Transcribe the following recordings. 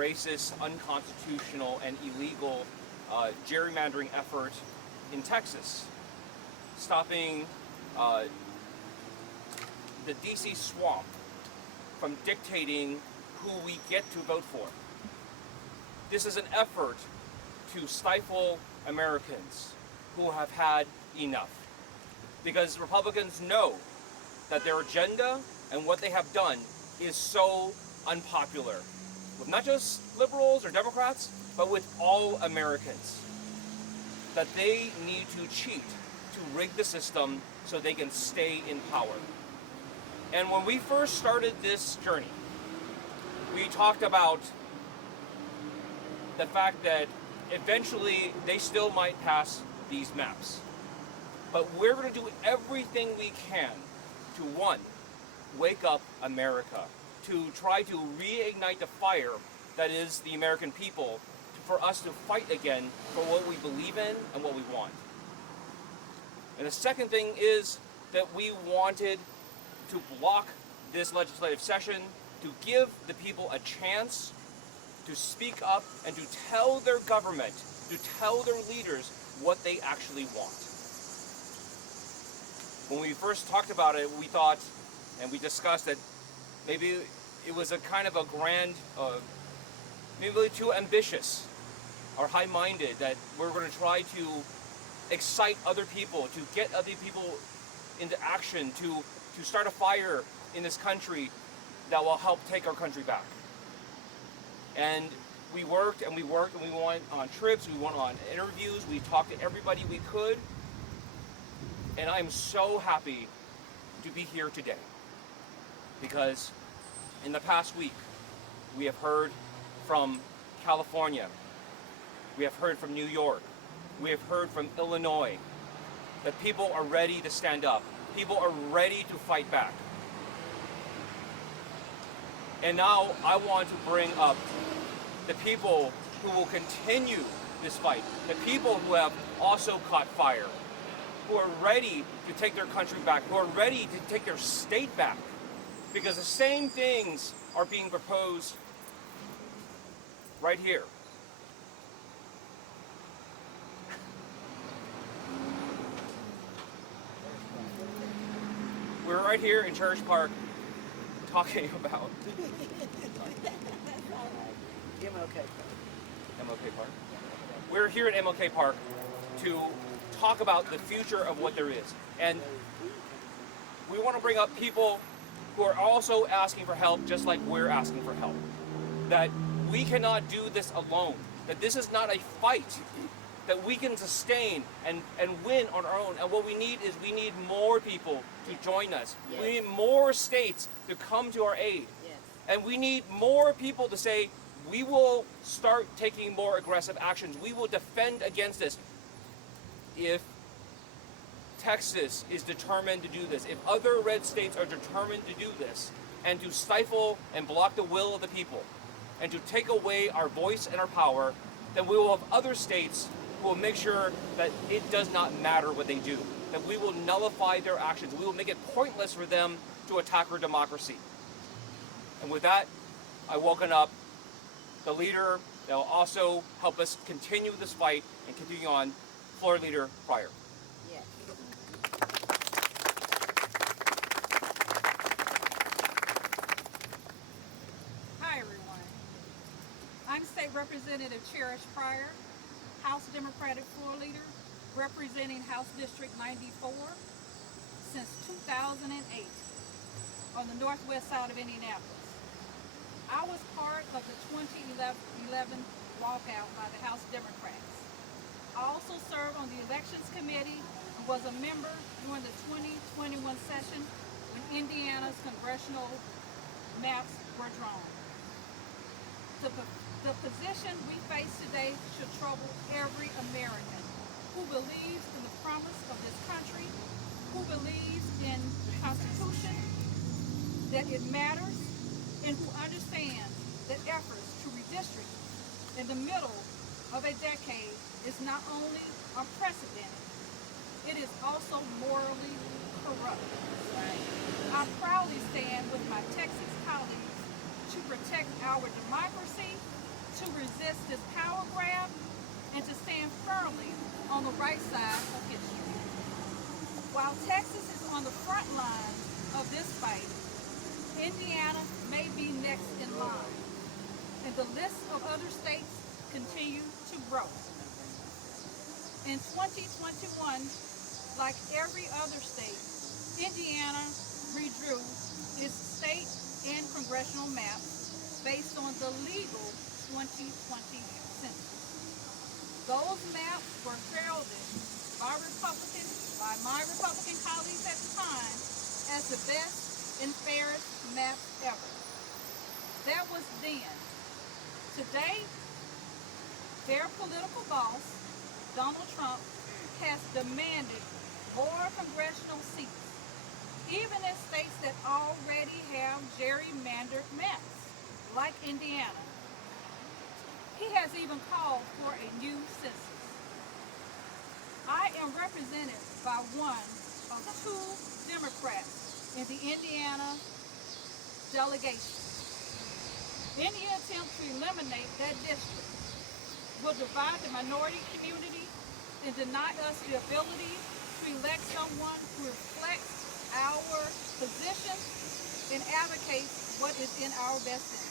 racist, unconstitutional, and illegal gerrymandering effort in Texas, stopping the DC swamp from dictating who we get to vote for. This is an effort to stifle Americans who have had enough. Because Republicans know that their agenda and what they have done is so unpopular with not just liberals or Democrats, but with all Americans. That they need to cheat, to rig the system so they can stay in power. And when we first started this journey, we talked about the fact that eventually they still might pass these maps. But we're going to do everything we can to, one, wake up America, to try to reignite the fire that is the American people, for us to fight again for what we believe in and what we want. And the second thing is that we wanted to block this legislative session, to give the people a chance to speak up and to tell their government, to tell their leaders what they actually want. When we first talked about it, we thought, and we discussed that maybe it was a kind of a grand, maybe too ambitious or high-minded, that we're going to try to excite other people, to get other people into action, to start a fire in this country that will help take our country back. And we worked and we worked and we went on trips, we went on interviews, we talked to everybody we could. And I'm so happy to be here today, because in the past week we have heard from California, we have heard from New York, we have heard from Illinois that people are ready to stand up, people are ready to fight back. And now I want to bring up the people who will continue this fight, the people who have also caught fire, who are ready to take their country back, who are ready to take their state back. Because the same things are being proposed right here. We're right here in Cherish Park talking about MLK Park. We're here at MLK Park to talk about the future of what there is. And we want to bring up people who are also asking for help, just like we're asking for help. That we cannot do this alone. That this is not a fight that we can sustain and win on our own. And what we need is we need more people to join us. Yes. We need more states to come to our aid. Yes. And we need more people to say, we will start taking more aggressive actions. We will defend against this. If Texas is determined to do this, if other red states are determined to do this, and to stifle and block the will of the people, and to take away our voice and our power, then we will have other states who will make sure that it does not matter what they do, that we will nullify their actions. We will make it pointless for them to attack our democracy. And with that, I welcome up the leader that will also help us continue this fight and continue on, Floor Leader Pryor. Yes. Hi, everyone. I'm State Representative Cherish Pryor, House Democratic Floor Leader, representing House District 94 since 2008 on the northwest side of Indianapolis. I was part of the 2011 walkout by the House Democrats. I also served on the Elections Committee and was a member during the 2021 session when Indiana's congressional maps were drawn. The position we face today should trouble every American who believes in the promise of this country, who believes in the Constitution, that it matters, and who understands that efforts to redistrict in the middle of a decade is not only unprecedented, it is also morally corrupt. Right. I proudly stand with my Texas colleagues to protect our democracy resist this power grab and to stand firmly on the right side of history. While Texas is on the front line of this fight, Indiana may be next in line, and the list of other states continue to grow. In 2021, like every other state, Indiana redrew its state and congressional maps based on the legal 2020 census. Those maps were heralded by my Republican colleagues at the time, as the best and fairest maps ever. That was then. Today, their political boss, Donald Trump, has demanded more congressional seats, even in states that already have gerrymandered maps, like Indiana. He has even called for a new census. I am represented by one of two Democrats in the Indiana delegation. Any attempt to eliminate that district will divide the minority community and deny us the ability to elect someone who reflects our position and advocates what is in our best interest.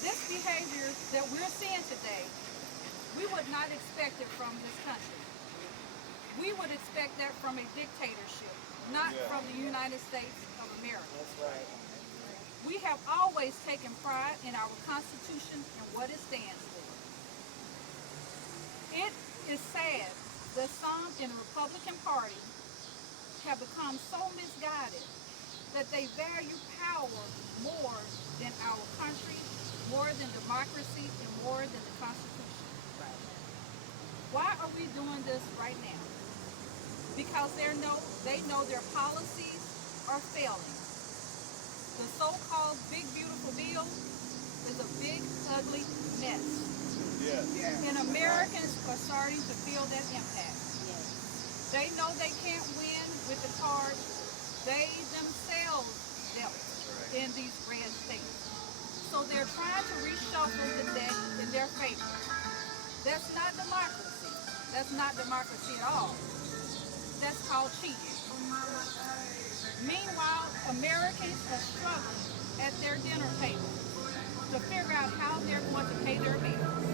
This behavior that we're seeing today, we would not expect it from this country. We would expect that from a dictatorship, not from the United States of America. That's right. We have always taken pride in our Constitution and what it stands for. It is sad that some in the Republican Party have become so misguided that they value power more than our country, more than democracy, and more than the Constitution. Why are we doing this right now? Because they know their policies are failing. The so-called big beautiful bill is a big ugly mess. Yes. And Americans are starting to feel that impact. They know they can't win with the cards they themselves dealt in these red states. So they're trying to reshuffle the deck in their favor. That's not democracy. That's not democracy at all. That's called cheating. Meanwhile, Americans are struggling at their dinner table to figure out how they're going to pay their bills.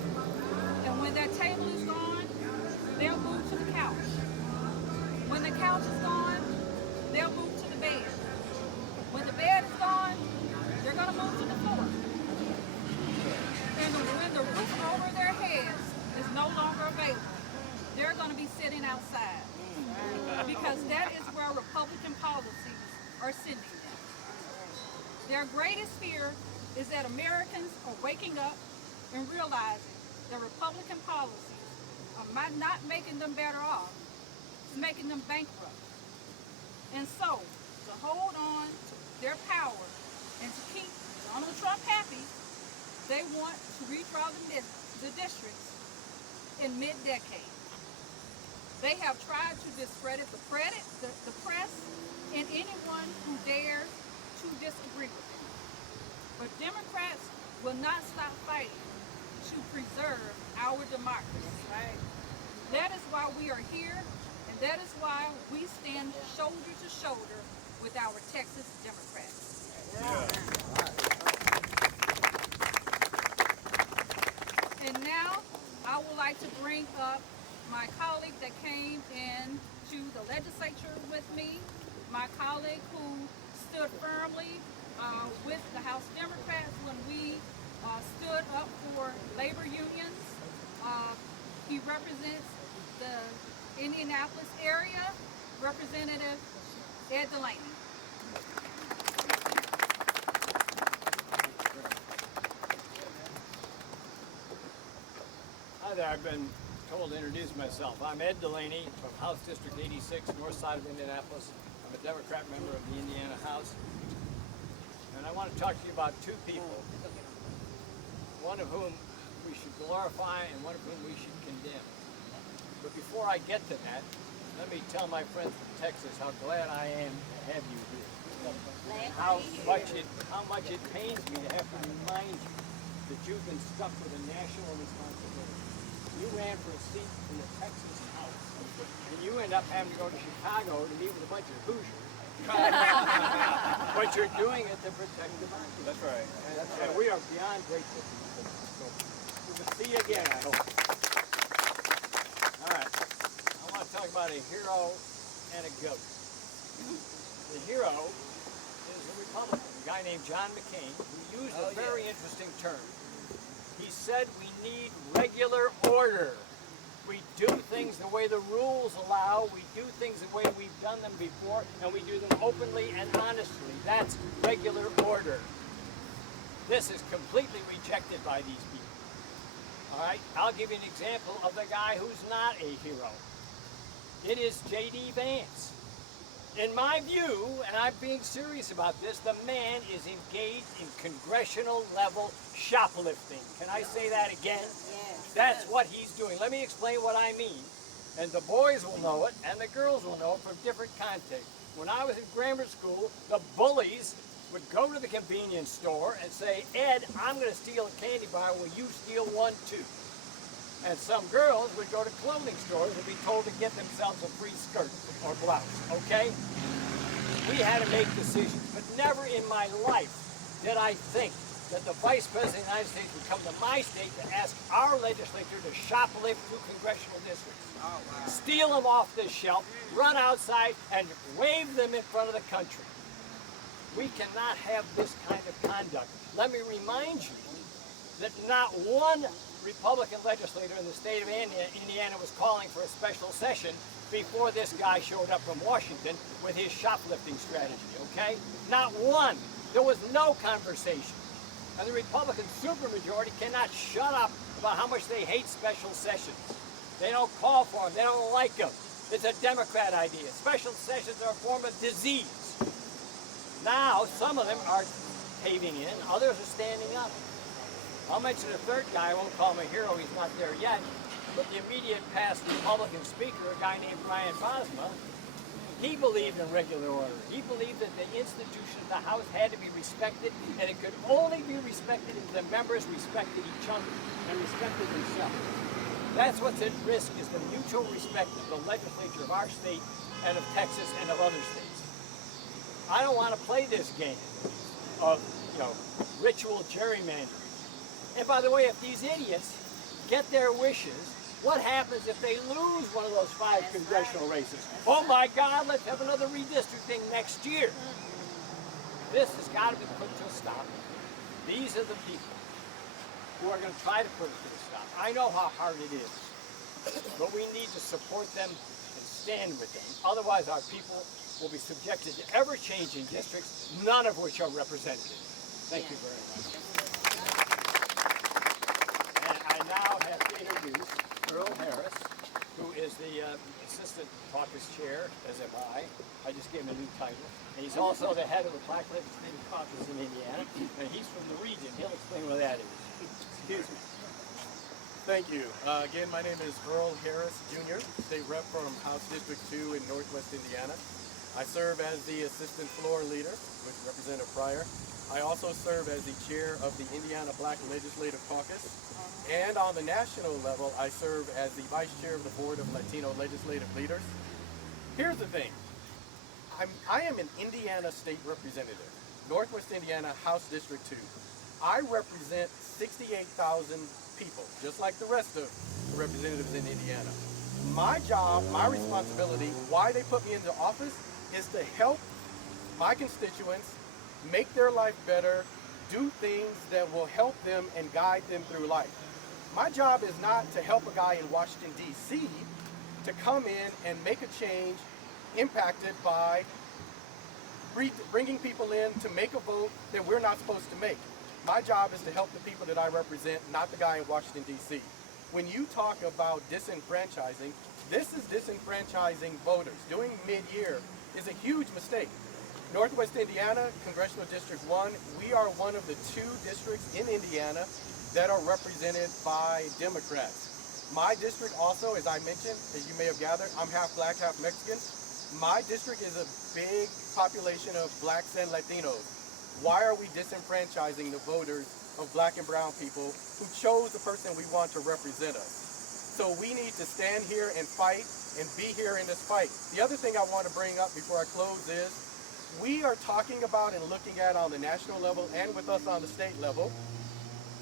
And when that table is gone, they'll move to the couch. When the couch is gone, they'll move to the bed. When the bed is gone, they're going to move to the floor. And when the roof over their heads is no longer available, they're going to be sitting outside. Because that is where Republican policies are sending them. Their greatest fear is that Americans are waking up and realizing that Republican policies are not making them better off, it's making them bankrupt. And so, to hold on to their power and to keep Donald Trump happy, they want to redraw the districts in mid-decade. They have tried to discredit the press, and anyone who dares to disagree with them. But Democrats will not stop fighting to preserve our democracy. Right. That is why we are here, and that is why we stand shoulder to shoulder with our Texas Democrats. And now, I would like to bring up my colleague that came in to the legislature with me, my colleague who stood firmly with the House Democrats when we stood up for labor unions. He represents the Indianapolis area, Representative Ed Delaney. Hi there, I've been told to introduce myself. I'm Ed Delaney from House District 86, north side of Indianapolis. I'm a Democrat member of the Indiana House. And I want to talk to you about two people, one of whom we should glorify and one of whom we should condemn. But before I get to that, let me tell my friends from Texas how glad I am to have you here. And how much it pains me to have to remind you that you've been stuck with a national responsibility. You ran for a seat in the Texas House, and you end up having to go to Chicago to meet with a bunch of Hoosiers. But you're doing it to protect democracy. That's right. And we are beyond grateful for you. So we will see you again, I hope. All right. I want to talk about a hero and a goat. The hero is a Republican, a guy named John McCain, who used a very interesting term. He said we need regular order. We do things the way the rules allow, we do things the way we've done them before, and we do them openly and honestly. That's regular order. This is completely rejected by these people. All right, I'll give you an example of the guy who's not a hero. It is J.D. Vance. In my view, and I'm being serious about this, the man is engaged in congressional level shoplifting. Can I say that again? Yes. That's what he's doing. Let me explain what I mean. And the boys will know it, and the girls will know it from different contexts. When I was in grammar school, the bullies would go to the convenience store and say, Ed, I'm going to steal a candy bar. Will you steal one too? And some girls would go to clothing stores and be told to get themselves a free skirt or blouse, okay? We had to make decisions, but never in my life did I think that the Vice President of the United States would come to my state to ask our legislature to shoplift through congressional districts. Oh, wow. Steal them off the shelf, run outside, and wave them in front of the country. We cannot have this kind of conduct. Let me remind you that not one Republican legislator in the state of Indiana was calling for a special session before this guy showed up from Washington with his shoplifting strategy, okay? Not one. There was no conversation. And the Republican supermajority cannot shut up about how much they hate special sessions. They don't call for them. They don't like them. It's a Democrat idea. Special sessions are a form of disease. Now, some of them are caving in. Others are standing up. I'll mention a third guy. I won't call him a hero. He's not there yet. But the immediate past Republican speaker, a guy named Brian Bosma, he believed in regular order. He believed that the institution of the House had to be respected, and it could only be respected if the members respected each other and respected themselves. That's what's at risk, is the mutual respect of the legislature of our state and of Texas and of other states. I don't want to play this game of, ritual gerrymandering. And by the way, if these idiots get their wishes, what happens if they lose one of those 5 congressional races? Oh my God, let's have another redistricting next year. This has got to be put to a stop. These are the people who are going to try to put it to a stop. I know how hard it is, but we need to support them and stand with them. Otherwise, our people will be subjected to ever-changing districts, none of which are representative. Thank you very much. And I now have to introduce Earl Harris, who is the Assistant Caucus Chair, as am I. I just gave him a new title. And he's also the head of the Black Legislative Caucus in Indiana, and he's from the region. He'll explain what that is. Excuse me. Thank you. Again, my name is Earl Harris, Jr., State Rep from House District 2 in Northwest Indiana. I serve as the Assistant Floor Leader with Representative Pryor. I also serve as the Chair of the Indiana Black Legislative Caucus. And on the national level, I serve as the Vice Chair of the Board of Latino Legislative Leaders. Here's the thing. I am an Indiana State Representative, Northwest Indiana House District 2. I represent 68,000 people, just like the rest of the representatives in Indiana. My job, my responsibility, why they put me into office, is to help my constituents make their life better, do things that will help them and guide them through life. My job is not to help a guy in Washington, D.C. to come in and make a change impacted by bringing people in to make a vote that we're not supposed to make. My job is to help the people that I represent, not the guy in Washington, D.C. When you talk about disenfranchising, this is disenfranchising voters. Doing mid-year is a huge mistake. Northwest Indiana, Congressional District 1, we are one of the 2 districts in Indiana that are represented by Democrats. My district also, as I mentioned, as you may have gathered, I'm half black, half Mexican. My district is a big population of blacks and Latinos. Why are we disenfranchising the voters of black and brown people who chose the person we want to represent us. So we need to stand here and fight and be here in this fight. The other thing I want to bring up before I close is we are talking about and looking at on the national level and with us on the state level,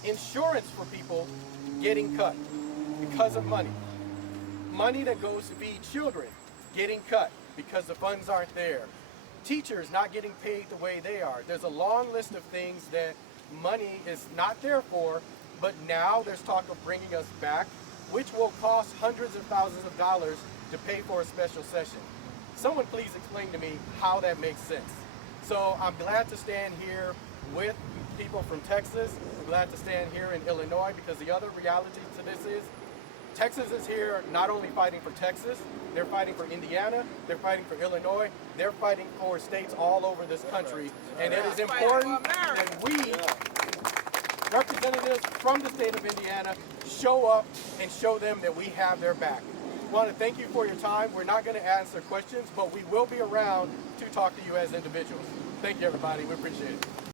insurance for people getting cut because of money. Money that goes to feed children getting cut because the funds aren't there. Teachers not getting paid the way they are. There's a long list of things that money is not there for, but now there's talk of bringing us back, which will cost hundreds of thousands of dollars to pay for a special session. Someone please explain to me how that makes sense. So I'm glad to stand here with people from Texas. I'm glad to stand here in Illinois, because the other reality to this is Texas is here not only fighting for Texas, they're fighting for Indiana, they're fighting for Illinois, they're fighting for states all over this country. And it is important that we, representatives from the state of Indiana, show up and show them that we have their back. I want to thank you for your time. We're not going to answer questions, but we will be around to talk to you as individuals. Thank you, everybody. We appreciate it.